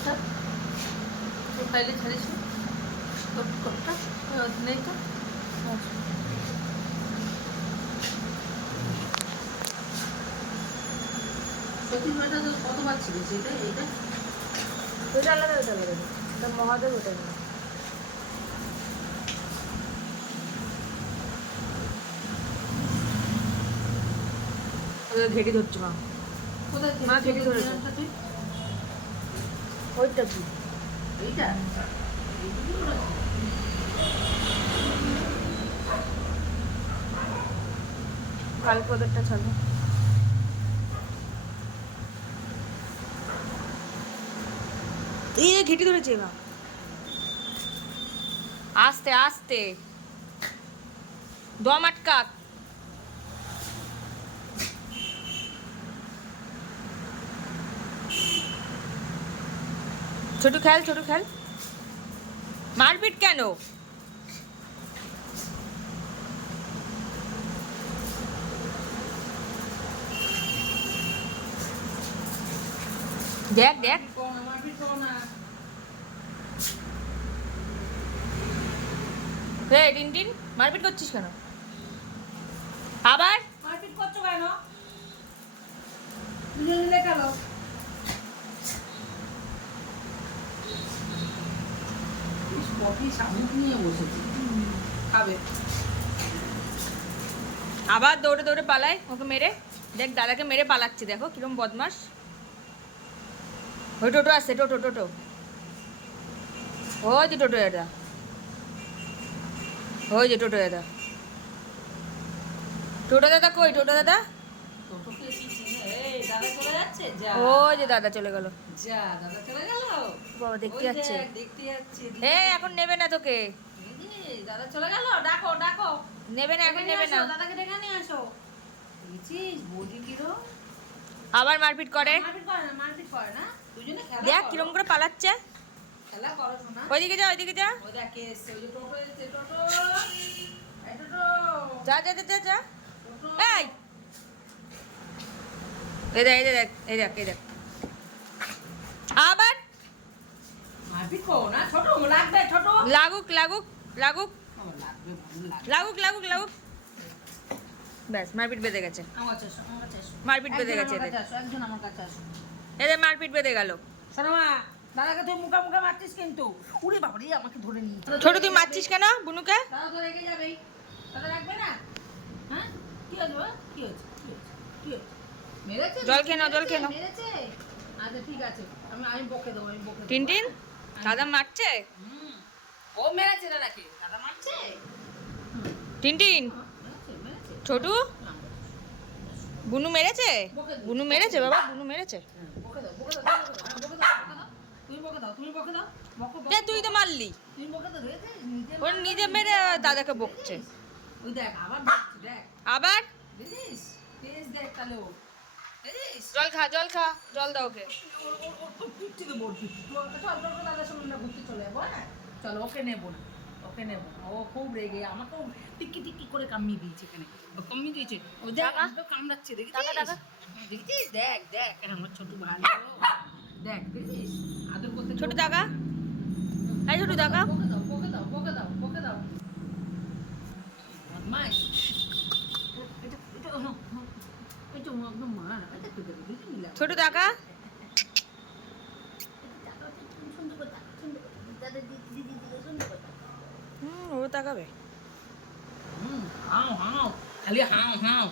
আচ্ছা ফাইলে ছাড়িস কোটটা নেই তো সত্যি মেয়েটা তো কতবার ছিল সেটা এইটা ওটা আলাদা ওটা মহাদেব ওটা না ঘেটি ধরছে মা কোথায় মা ঘেটি ধরেছে তুই ওইটা কি এইটা কালকে ওদেরটা ছাড়বো এই ঘেটি ধরেছে মা আস্তে আস্তে দম আটকা ছোট খেল মারপিট কেন দেখ হে টিনটিন মারপিট করছিস কেন আবার মারপিট করছো কেন মিলে গেল কফি শামুক নিয়ে বসেছি খাবে আবার দৌড়ে দৌড়ে পালায় ওকে মেরে দেখ দাদাকে মেরে পালাচ্ছে দেখো কিরম বদমাস ওই টোটো আসছে টোটো ওই যে টোটো এটা ওই যে টোটো দাদা কই টোটো দাদা ওই যে দাদা চলে গেল বাবা দেখতে যাচ্ছে এখন নেবে না তোকে দাদা চলে গেল ডাকো নেবে না এখন নেবে না দাদাকে ডেকে নিয়ে আসো বুঝছিস বৌদি কিরো আবার মারপিট করে মারপিট করে না দুজনে খেলা দেখ কিরম করে পালাচ্ছে খেলা করো শোনা ওইদিকে যা ওই দেখে এসছে ওই যে টোটো এসছে টোটো এই টোটো যা এই দেখ আবার মারপিট করো না ছোট লাগবে ছোট লাগুক লাগবে ভালো লাগুক ব্যাস মারপিট বেঁধে গেছে আমার কাছে আসো মারপিট বেঁধে গেছে এদের একজন আমার কাছে আসো এদের মারপিট বেঁধে গেল শোনো মা দাদাকে তুই মুখে মারছিস কিন্তু উড়ে বাবারে আমাকে ধরে নিয়ে ছোট তুই মারছিস কেন বুনুকে দাদা তো রেগে যাবেই দাদা রাখবে না হ্যাঁ কি হয়েছে মেরেছে জল খেয়ে নাও মেরেছে আচ্ছা ঠিক আছে আমি বকে দেবো টিনটিন দাদা মারছে ও মেরেছে দাদাকে দাদা মারছে টিনটিন মেরেছে ছোটু বুনু মেরেছে বাবা বুনু মেরেছে বকে দাও তুমি বকে দাও তুই তো মারলি তুমি বকে দাও ওর নিজে মেরে দাদাকে বকছে ওই দেখ আবার বকছি দেখ আবার দেখিস তেজ দেখ তাহলে ও দেখিস জল খা জল দাও ওকে পিচ্ছি তো বলছি চল দাদার সঙ্গে আমরা ঘুরতে চলে যাবো হ্যাঁ চলো ওকে নেবো না ও খুব রেগে আমাকেও টিকি করে কামিয়ে দিয়েছে এখানে কামিয়ে দিয়েছে ও দেখ তো কামড়াচ্ছে দেখিস দেখ আমার ছোট ভালো দেখ দেখিস আদর করতে ছোট দাগা এই ছোট দাগা বকে দাও মাই এটা একদম মার এটা কি করে বুঝলি না ছোট দাগা ও তাকাবে হাও খালি হাও